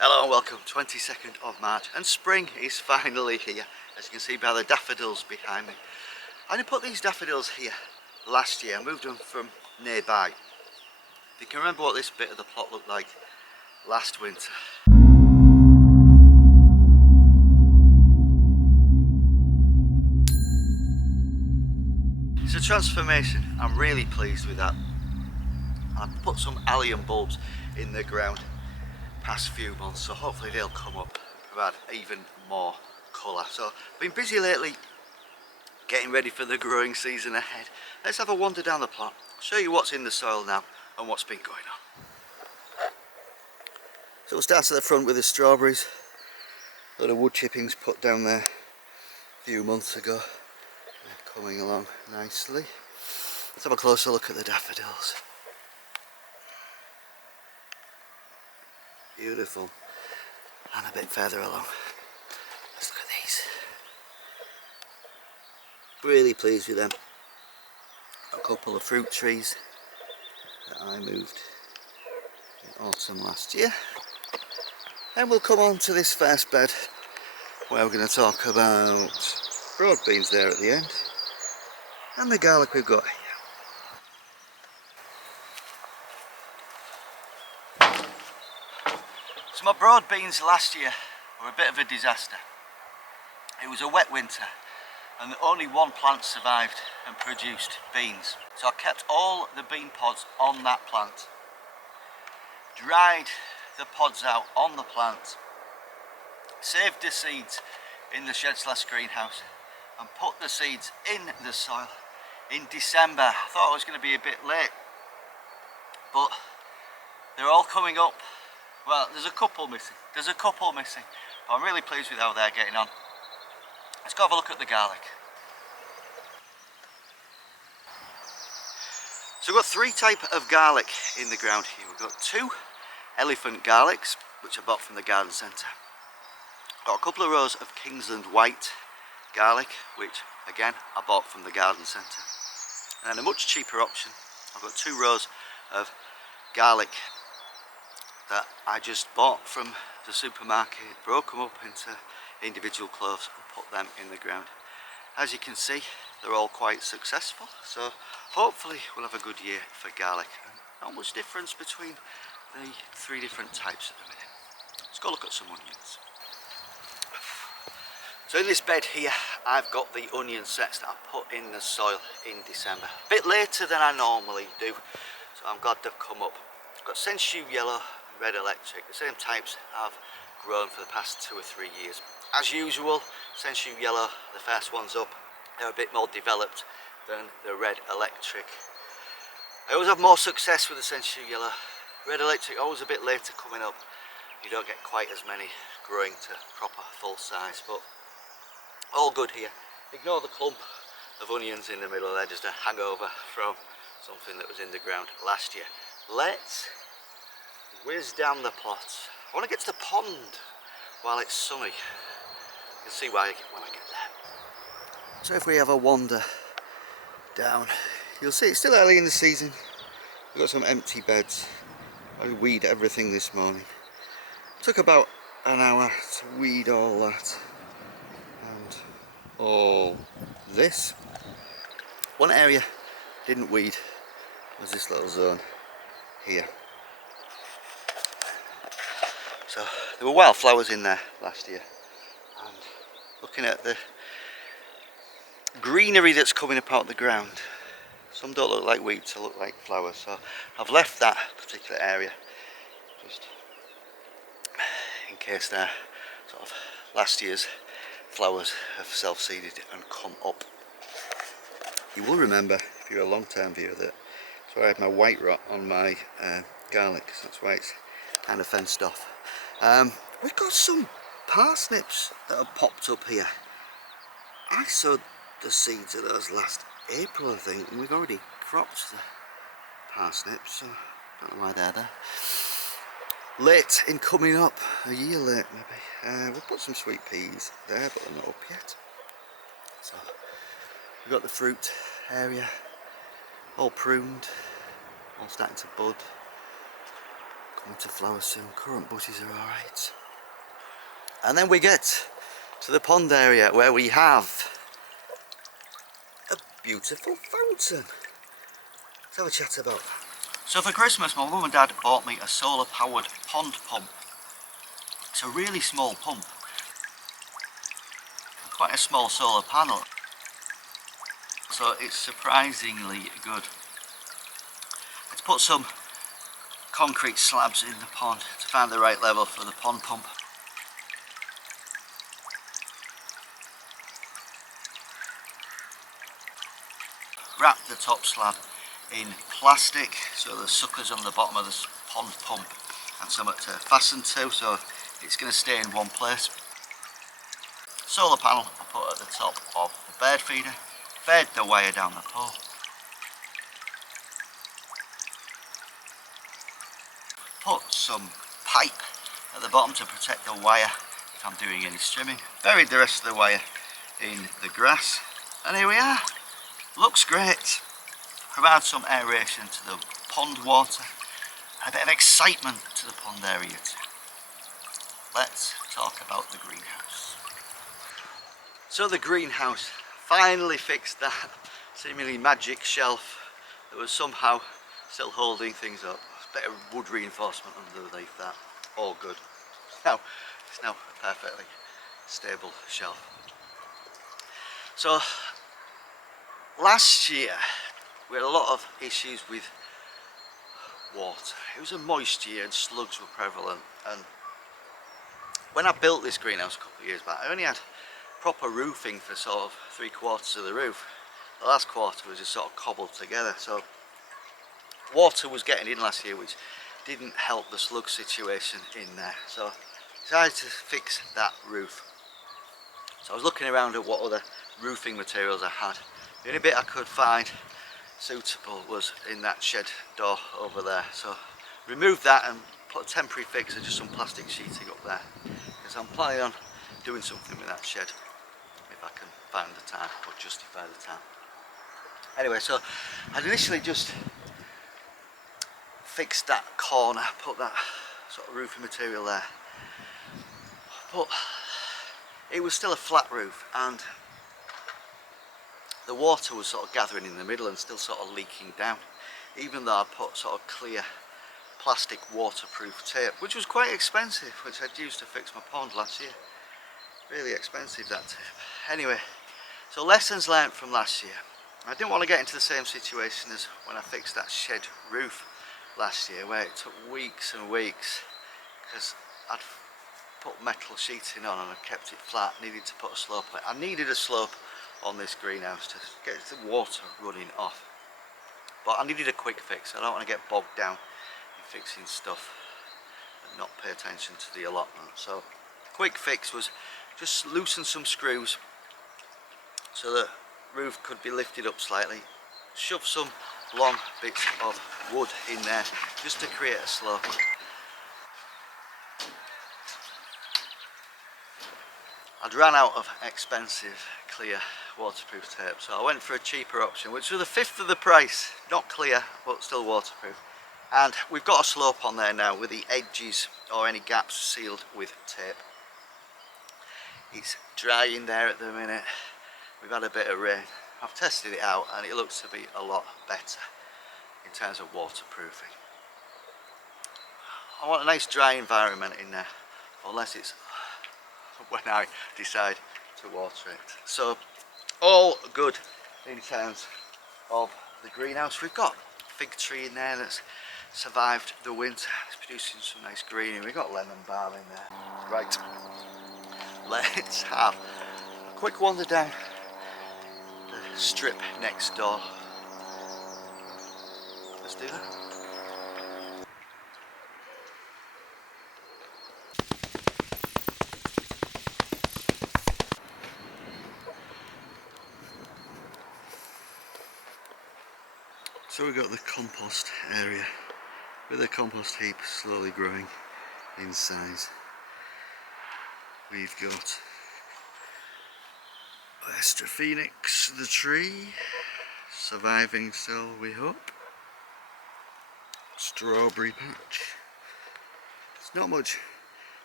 Hello and welcome, 22nd of March, and spring is finally here, as you can see by the daffodils behind me. I only put these daffodils here last year. I moved them from nearby. If you can remember what this bit of the plot looked like last winter. It's a transformation, I'm really pleased with that. I put some allium bulbs in the ground past few months, so hopefully they'll come up and provide even more colour. So I've been busy lately getting ready for the growing season ahead. Let's have a wander down the plot, show you what's in the soil now and what's been going on. So we'll start at the front with the strawberries. A lot of wood chippings put down there a few months ago. They're coming along nicely. Let's have a closer look at the daffodils. Beautiful. And a bit further along. Let's look at these. Really pleased with them. A couple of fruit trees that I moved in autumn last year. And we'll come on to this first bed where we're going to talk about broad beans there at the end and the garlic we've got here. So my broad beans last year were a bit of a disaster. It was a wet winter and only one plant survived and produced beans. So I kept all the bean pods on that plant, dried the pods out on the plant, saved the seeds in the shed/greenhouse and put the seeds in the soil in December. I thought I was going to be a bit late, but they're all coming up. Well, there's a couple missing, but I'm really pleased with how they're getting on. Let's go have a look at the garlic. So we've got three types of garlic in the ground here. We've got two elephant garlics, which I bought from the garden centre. Got a couple of rows of Kingsland white garlic, which again I bought from the garden centre. And a much cheaper option, I've got 2 rows of garlic that I just bought from the supermarket, broke them up into individual cloves and put them in the ground. As you can see, they're all quite successful, so hopefully we'll have a good year for garlic. And not much difference between the 3 different types at the minute. Let's go look at some onions. So in this bed here, I've got the onion sets that I put in the soil in December. A bit later than I normally do, so I'm glad they've come up. I've got Sensu Yellow and Red Electric, the same types I've grown for the past 2 or 3 years. As usual, Sensu Yellow, the first one's up, they're a bit more developed than the Red Electric. I always have more success with the Sensu Yellow. Red Electric always a bit later coming up. You don't get quite as many growing to proper full size, but all good here. Ignore the clump of onions in the middle there, just a hangover from something that was in the ground last year. Let's whiz down the plot. I want to get to the pond while it's sunny. You can see why when I get there. So if we have a wander down, you'll see it's still early in the season. We've got some empty beds. I weed everything this morning. Took about an hour to weed all that and all this. One area didn't weed was this little zone here. So there were wildflowers in there last year, and looking at the greenery that's coming up out of the ground, some don't look like weeds, they look like flowers, so I've left that particular area just in case they're sort of last year's flowers have self-seeded and come up. You will remember, if you're a long-term viewer, that that's where I had my white rot on my garlic, so that's why it's kind of fenced off. We've got some parsnips that have popped up here. I sowed the seeds of those last April, I think, and we've already cropped the parsnips, so I don't know why they're there. Late in coming up, a year late maybe. We've put some sweet peas there, but they're not up yet. So we've got the fruit area all pruned, all starting to bud, Into flower soon. Currant butties are alright. And then we get to the pond area where we have a beautiful fountain. Let's have a chat about that. So for Christmas my mum and dad bought me a solar powered pond pump. It's a really small pump. Quite a small solar panel. So it's surprisingly good. Let's put some concrete slabs in the pond to find the right level for the pond pump. Wrap the top slab in plastic so the suckers on the bottom of the pond pump and something to fasten to, so it's going to stay in one place. Solar panel I put at the top of the bird feeder, fed the wire down the pole. Put some pipe at the bottom to protect the wire if I'm doing any streaming. Buried the rest of the wire in the grass, and here we are. Looks great. Provide some aeration to the pond water, and a bit of excitement to the pond area too. Let's talk about the greenhouse. So the greenhouse, finally fixed that seemingly magic shelf that was somehow still holding things up. A bit of wood reinforcement underneath that, all good. Now, it's now a perfectly stable shelf. So last year we had a lot of issues with water. It was a moist year and slugs were prevalent, and when I built this greenhouse a couple of years back I only had proper roofing for sort of 3/4 of the roof. The last quarter was just sort of cobbled together, so water was getting in last year, which didn't help the slug situation in there. So I decided to fix that roof. So I was looking around at what other roofing materials I had. The only bit I could find suitable was in that shed door over there. So removed that and put a temporary fix of just some plastic sheeting up there, because I'm planning on doing something with that shed if I can find the time or justify the time. Anyway, so I'd initially just fixed that corner, put that sort of roofing material there, but it was still a flat roof and the water was sort of gathering in the middle and still sort of leaking down, even though I put sort of clear plastic waterproof tape, which was quite expensive, which I'd used to fix my pond last year. Really expensive, that tape. Anyway, so lessons learnt from last year. I didn't want to get into the same situation as when I fixed that shed roof last year, where it took weeks and weeks because I'd put metal sheeting on and I kept it flat. Needed to put a slope on it. I needed a slope on this greenhouse to get the water running off, but I needed a quick fix. I don't want to get bogged down in fixing stuff and not pay attention to the allotment. So quick fix was just loosen some screws so the roof could be lifted up slightly, shove some long bits of wood in there just to create a slope. I'd ran out of expensive clear waterproof tape, so I went for a cheaper option, which was a fifth of the price. Not clear, but still waterproof. And we've got a slope on there now with the edges or any gaps sealed with tape. It's drying there at the minute. We've had a bit of rain. I've tested it out and it looks to be a lot better in terms of waterproofing. I want a nice dry environment in there, unless it's when I decide to water it. So all good in terms of the greenhouse. We've got a fig tree in there that's survived the winter. It's producing some nice greenery. We've got lemon balm in there. Right, let's have a quick wander down the strip next door. Let's do that. So we've got the compost area with the compost heap slowly growing in size. We've got Esther Phoenix, the tree, surviving still we hope. Strawberry patch, There's not much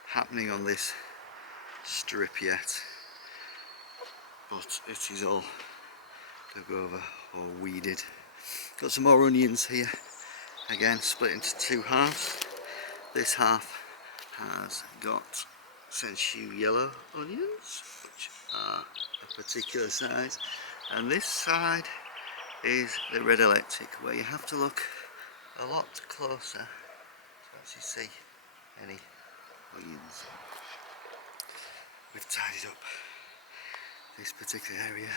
happening on this strip yet, but it is all dug over or weeded. Got some more onions here, again split into two halves. This half has got sensu yellow onions, which are a particular size, and this side is the red electric, where you have to look a lot closer to actually see any onions. We've tidied up this particular area.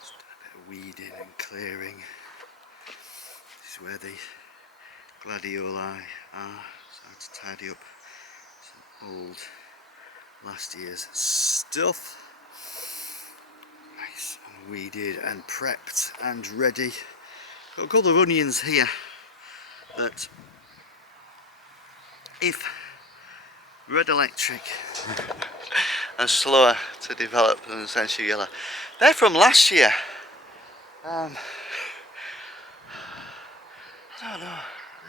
Just a bit of weeding and clearing. This is where the gladioli are, so I had to tidy up some old last year's stuff. Nice and weeded and prepped and ready. Got a couple of onions here that, if red electric are slower to develop than sensu yellow, they're from last year. I don't know,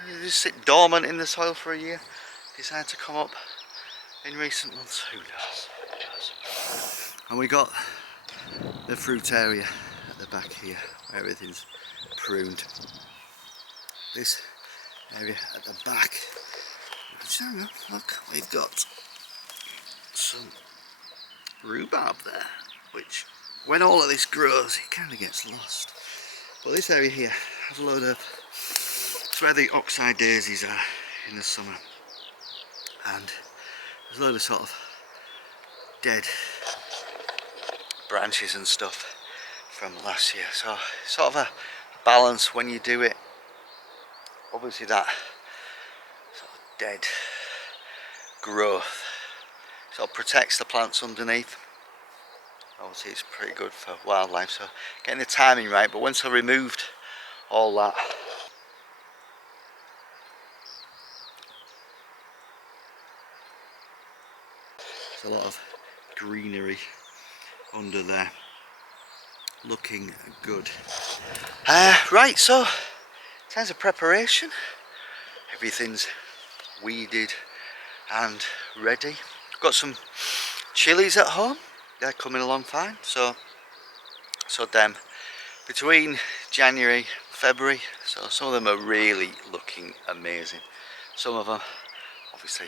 they just sit dormant in the soil for a year, decide to come up in recent months, who knows, who knows. And we got the fruit area at the back here, where everything's pruned. This area at the back, look, we've got some rhubarb there, which when all of this grows it kind of gets lost. But this area here has a load of, it's where the oxeye daisies are in the summer, and there's a load of sort of dead branches and stuff from last year, so it's sort of a balance when you do it. Obviously that sort of dead growth sort of protects the plants underneath. Obviously it's pretty good for wildlife, so getting the timing right. But once I removed all that, there's a lot of greenery under there, looking good. Right, so in terms of preparation, everything's weeded and ready. Got some chilies at home, they're coming along fine, so them between January, February, so some of them are really looking amazing. Some of them obviously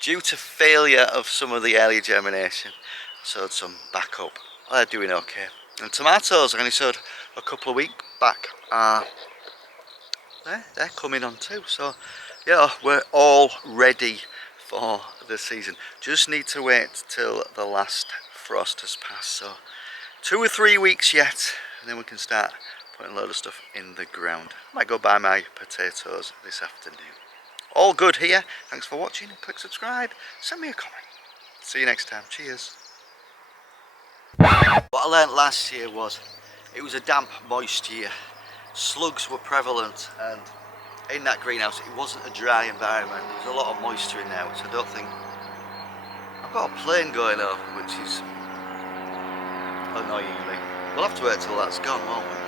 due to failure of some of the early germination, sowed some back up. They're doing okay. And tomatoes I only sowed a couple of weeks back, they're coming on too, so yeah, we're all ready for the season. Just need to wait till the last frost has passed, so 2 or 3 weeks yet, and then we can start putting a load of stuff in the ground. Might go buy my potatoes this afternoon. All good here. Thanks for watching. Click subscribe, send me a comment. See you next time. Cheers. What I learnt last year was it was a damp, moist year. Slugs were prevalent, and in that greenhouse it wasn't a dry environment. There was a lot of moisture in there, which I don't think. I've got a plane going over, which is annoying me. We'll have to wait till that's gone, won't we?